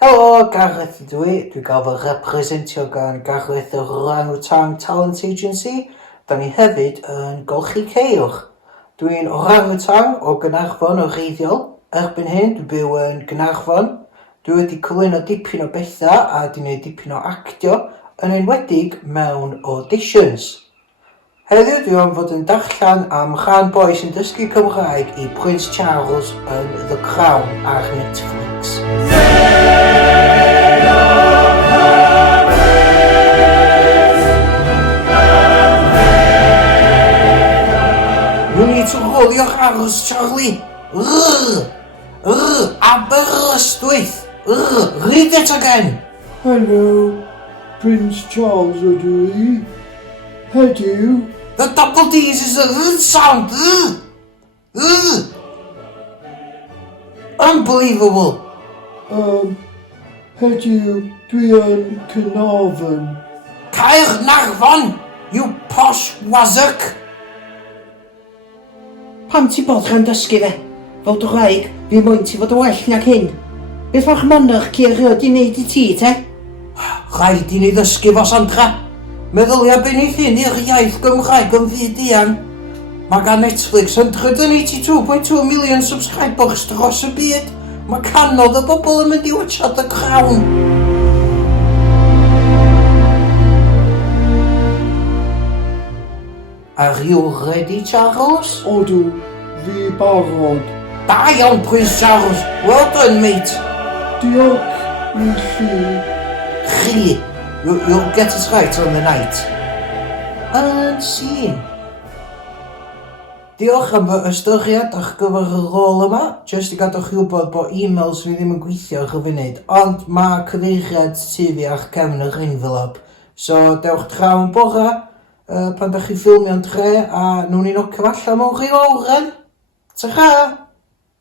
Helo, Gareth ydw i. Dwi'n gael fy representio gan Gareth yr Orangutan Talent Agency. Da ni hefyd yn golchi ceirch. Dwi'n orangutan o Gaernarfon o wreiddiol. Erbyn hyn, dwi'n byw yn Gaernarfon. Dwi wedi cyflwyno dipyn o bethau a wedi gwneud dipyn o actio, yn enwedig mewn auditions. Heddiw dwi am fod yn darllen am rhan boi sy'n dysgu Cymraeg i Prince Charles yn The Crown ar Netflix. You need to roll your R's, Charlie. Aberystwyth. Read it again. Hello, Prince Charles ydw i. Heddiw. The double D's is a sound. Unbelievable. Heddiw dwi yn Caernarfon. Caernarfon, you posh wazzock. Pam ti bod rhan dysgu fe? Fel dwraig, fi moyn ti fod y well nag hyn. Beth o'ch monarch ci erioed i wneud I ti, te? Rhaid I ni ddysgu fo, Sandra. Meddylia beneith hyn i'r iaith Gymraeg yn fyd-eang. Mae gan Netflix 182.2 million subscribers dros y byd. Mae canodd y bobl yn mynd I watcha The Crown. Are you ready, Charles? Odw, fi barod. Da iawn, Prince Charles. Well done, mate. Diolch I chi. Chi. You'll get it right on the night. And scene. Diolch am y ystyried ar gyfer y rôl yma. Jyst I gadw chi wybod bod e-mails fi ddim yn gweithio ar y funud, ond mae cyfeiriad tu fi ar cefn yr envelope. So, dewch draw yn bore pan da chi ffilmio'n tre a nhw'n I nocio allan mewn rhyw awren. Ta cha!